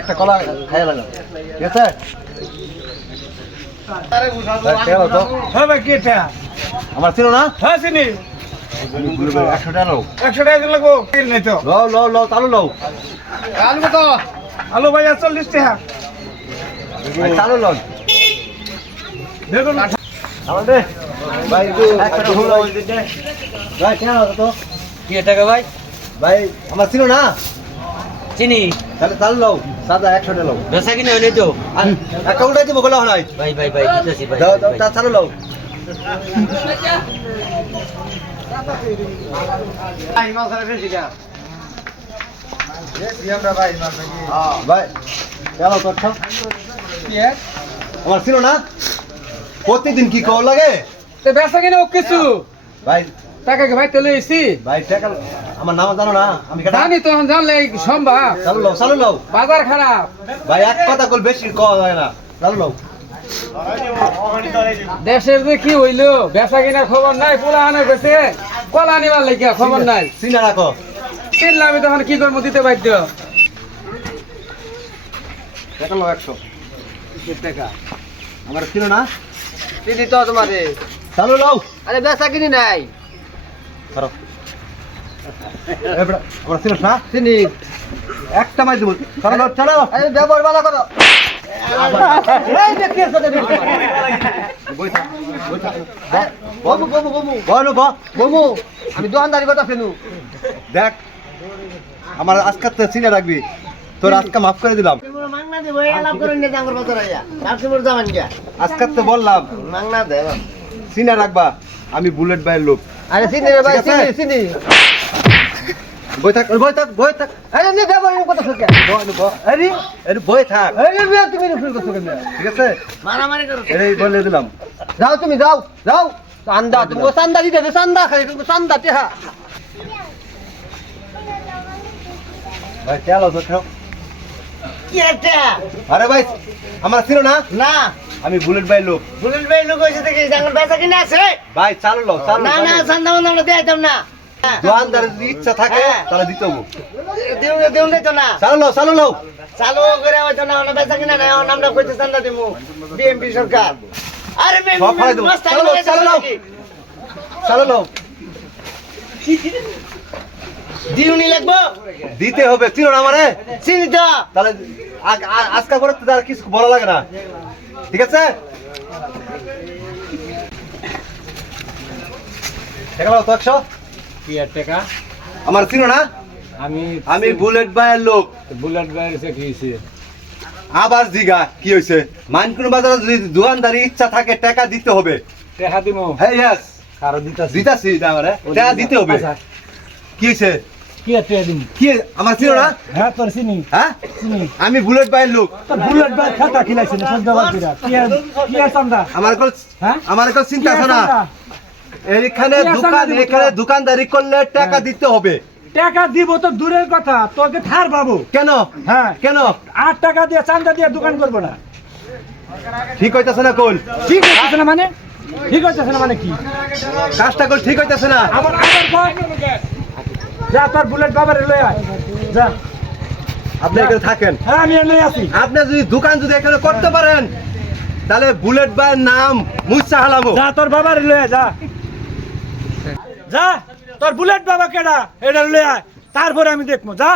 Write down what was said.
একটা কলা খাইয়া লাগলাম ঠিক আছে? তো আমার ছিল না? হ্যাঁ চিনি। একশো টাকা নাও একশো টাকা কিন নাই তো। লও লও লও চালু লও। আলু কত আলু ভাই চল্লিশ টাকা। চালু লও দেখুন। আমার দে। ভাই একটু একশো টাকা হলো ভাই। কেন আছে তো কি টাকা ভাই? ভাই আমার ছিল না? চিনি। তাহলে চালু লও সাদা একশো টাকা লও। বেচা কিনে হয়নি তো? আর একটা উল্টাই দিব গোলা নাই ভাই ভাই ভাই দিতেছি ভাই দাও দাও তা চালু লও। ভাই কেন করছ? আমার ছিল না? প্রতিদিন কি কল লাগে? বেসা কিনে ও কিছু? ভাই। টাকা কি ভাই তেলে এসি? ভাই টাকা আমার নাম জানো না আমি জানি তো এখন জানলে সম্ভব চালু লও চালু লও। বাজার খারাপ। ভাই এক কথা কল বেশি কল হয় না। চালু লও। দেশের যে কি হইল বেচা কিনা খবর নাই পোলা আনে বেছে কলা আনিবার লাগিয়া খবর নাই। চিনা রাখো। চিনলে আমি তখন কি করব দিতে বাধ্য। টাকা লও একশো। আমার ছিল না? চিনি তো তোমারে চালু লও। আরে বেচা কিনি নাই। এবারে আমার ছিল না? চিনি। একটা মাই দেবো। চালু লও চালু। আরে ব্যবহার ভালো করো। এই যে কি আছে দেখো। বই থাক বই থাক। বমু বমু বমু। বলো ব বমু আমি দোকানদারি কথা ফেলু দেখ আমার আজকে তো চিনে রাখবি। তোর আজকে মাফ করে দিলাম। মাংনা দে ভাই আলাপ করে নিয়ে জাঙ্গর বাজার আইয়া। আর তুমি যাবেন গিয়া আজকে তো বললাম। মাংনা দে চিনে রাখবা আমি বুলেট বাইয়ের লোক। আরে চিনি রে ভাই? চিনি চিনি বই থাক। বই থাক বই থাক। আরে নে ব্যবহার কথা শুনকে। আরে? আরে বই থাক। আরে বে তুমি ফুল কথা শুনকে ঠিক আছে? মারামারি করো। এই বলে দিলাম। যাও তুমি যাও যাও। চান্দা তুমি চান্দা দিতে চান্দা খাই তুমি চান্দা টেহা ভাই চলো তো খাও কি এটা আরে ভাই আমার ছিল না? না। আমি বুলেট বাইয়ের লোক। বুলেট ভাই লোক হয়েছে দেখি জাঙ্গল বেচা কিনা আছে? ভাই চালু লও চালু না না চান্দা মান্দা আমরা দেখাইতাম না। দোকানদারের যদি ইচ্ছা থাকে হ্যাঁ। তাহলে দিতে হব। দিও দিও দিত না। চালু লও চালু লও। চালু করে হয়তো না আমরা বেচা কিনা না আমরা কইতে চান্দা দিমু বিএমপি সরকার। আরে মে দেবো। চালু লও, চালু লও। চালু লও। দিউনি লাগবো? দিতে হবে ছিল না আমারে? চিনি তো। তাহলে আজকাল করে তো আর কিছু বলা লাগে না। ঠিক আছে? কি আমার ছিল না? আমি আমি বুলেট বাইয়ের লোক। বুলেট বাইরে চাকরিছি আবার জিগা কি হয়েছে? মানকুন বাজারে যদি দোকানদারি ইচ্ছা থাকে টাকা দিতে হবে। টাকা দিব হ্যাঁ ইয়াস কারও দিতাছি। দিতাছি আমারে টাকা দিতে হবে। আচ্ছা, কি হয়েছে? কি কি আমার ছিল না? হ্যাঁ তোর চিনি। হ্যাঁ? আমি বুলেট বাইয়ের লোক। বুলেট বাইর খাতা খিলাইছিল সদ্য বাকিরা কি আর কি আর চান্দা? আমার কল হ্যাঁ? আমার কল চিন্তা আছে না এখানে দোকান এখানে দোকানদারি করলে টাকা দিতে হবে। টাকা দিব তো দূরের কথা তোকে থার বাবু কেন? হ্যাঁ। কেন? আট টাকা দিয়ে চান্দা দিয়ে দোকান করব না। ঠিক হইতেছে না কল? ঠিক হচ্ছে না মানে? ঠিক হচ্ছে না মানে কি? কাজটা কল ঠিক হইতেছে না। আবার আবার। যা তোর বুলেট বাবার লয়ে আয়। যা। আপনি এখানে থাকেন? হ্যাঁ আমি লয়ে আছি। আপনি যদি দোকান যদি এখানে করতে পারেন তাহলে বুলেট ভাইয়ের নাম মুসা হালামো। যা তোর বাবারে লয়ে যা। যা তোর বুলেট বাবা কেডা? এটা লয়ে আয়। তারপরে আমি দেখব যা।